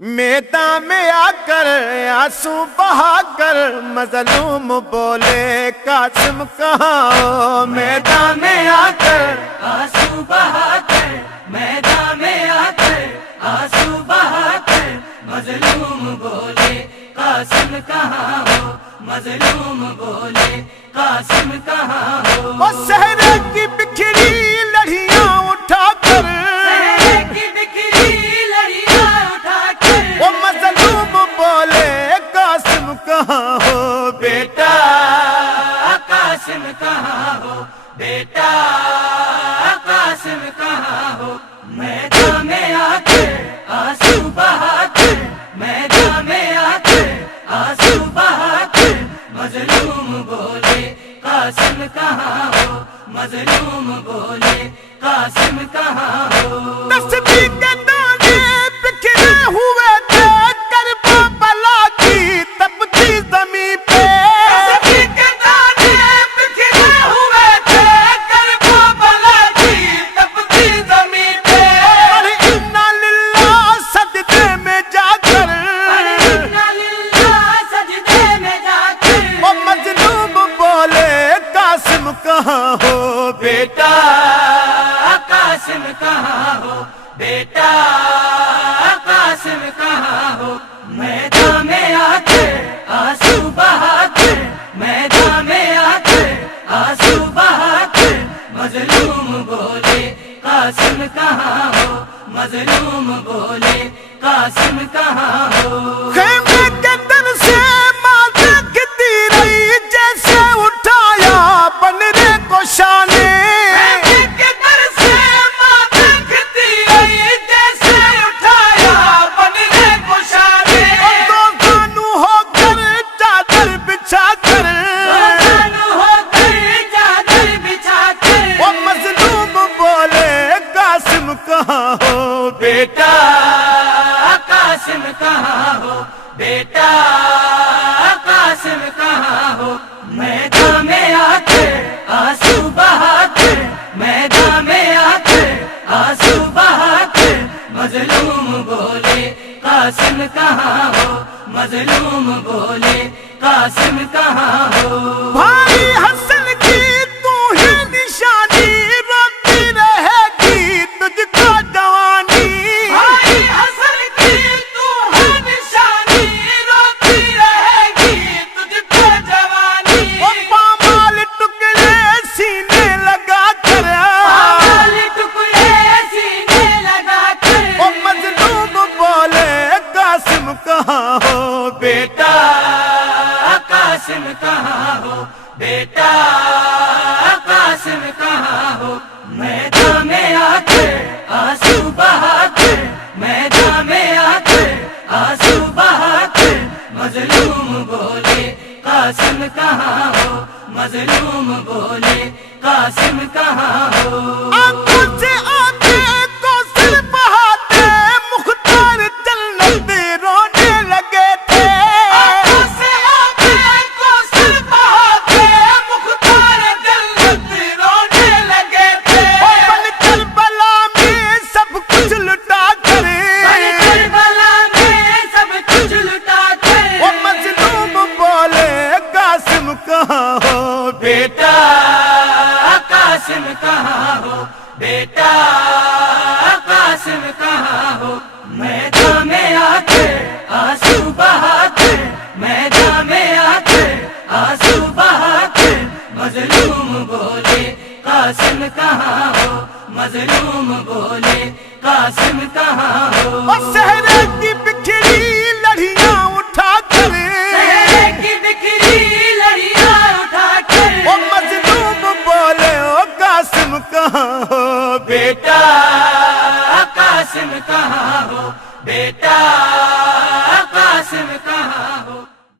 میدان میں آ کر آنسو بہا کر مظلوم بولے قاسم کہاں ہو۔ میدان میں آ کر آنسو بہا کر، میدان میں آ کر آنسو بہا کر مظلوم بولے قاسم کہاں ہو، مظلوم بولے قاسم کہاں ہو۔ وہ صحرا کی بکھری لڑیاں اٹھا کر، صحرا کی بکھری لڑیاں اٹھا کر وہ مظلوم بولے قاسم کہاں ہو۔ بیٹا قاسم کہاں ہو، بیٹا قاسم کہاں ہو۔ میدان میں آ کر آنسو بہا کر، میدان میں آ کر آنسو بہا کر مظلوم بولے قاسم کہاں ہو، مظلوم بولے قاسم کہاں ہو۔ تسبیح کے دانے بکھرے ہوئے تھے کربلا کی تپتی زمین پہ، تسبیح کے دانے بکھرے ہوئے تھے کربلا کی تپتی زمین پہ۔ اور انا للہ سجدے میں جا کر، انا للہ سجدے میں جا کر وہ مظلوم بولے قاسم کہاں ہو۔ بیٹا قاسم کہاں ہو، بیٹا قاسم کہاں ہو۔ میدان میں آ کر آنسو بہا کر، میدان میں آ کر آنسو بہا کر مظلوم بولے قاسم کہاں ہو، مظلوم بولے قاسم کہاں ہو۔ خیمے کے در سے ماں دیکھتی رہی جیسے اٹھایا بنرے کو شانے، کے در سے ماں دیکھتی رہی جیسے اٹھایا بننے کو شانے۔ دو خانو ہو کر چادر بچھا کر، روزانو ہو کر چادر بچھا کر وہ مظلوم بولے قاسم کہاں ہو۔ بیٹا قاسم کہاں ہو، بیٹا قاسم کہاں ہو۔ میدان میں آ کر آنسو بہا کر، میدان میں آ کر آنسو بہا کر مظلوم بولے قاسم کہاں ہو، مظلوم بولے قاسم کہاں ہو۔ بھائی حسن کی تو ہی نشانی روتی رہے گی تجھ کو جوانی، بھائی حسن کی تو ہے نشانی روتی رہے گی تجھ کو جوانی۔ وہ پامال ٹکڑے سینے لگا کر، پامال ٹکڑے سینے لگا کر وہ مظلوم بولے قاسم کہاں ہو۔ بیٹا قاسم کہاں ہو، بیٹا قاسم کہاں ہو۔ میدان میں آ کر آنسو بہا کر، میدان میں آ کر آنسو بہا کر مظلوم بولے قاسم کہاں ہو، مظلوم بولے قاسم کہاں ہو۔ آنکھوں سے آنکھیں کو سر بہاتے مختار جنت رونے لگے تھے، آنکھوں سے آنکھیں کو سر بہاتے مختار جنت رونے لگے تھے۔ وہ بن کربلا میں سب کچھ لٹا کر، کربلا میں سب کچھ لٹا کر وہ مظلوم بولے قاسم کہاں ہو۔ بیٹا قاسم کہاں ہو، بیٹا قاسم کہاں ہو۔ میدان میں آ کر آنسو بہا کر، میدان میں آ کر آنسو بہا کر مظلوم بولے قاسم کہاں ہو، مظلوم بولے قاسم کہاں ہو۔ وہ صحرا کی بکھری لڑیاں اٹھا کر، صحرا کی بکھری لڑیاں اٹھا کر وہ مظلوم بولے او قاسم کہاں ہو۔ بیٹا قاسم کہاں ہو، بیٹا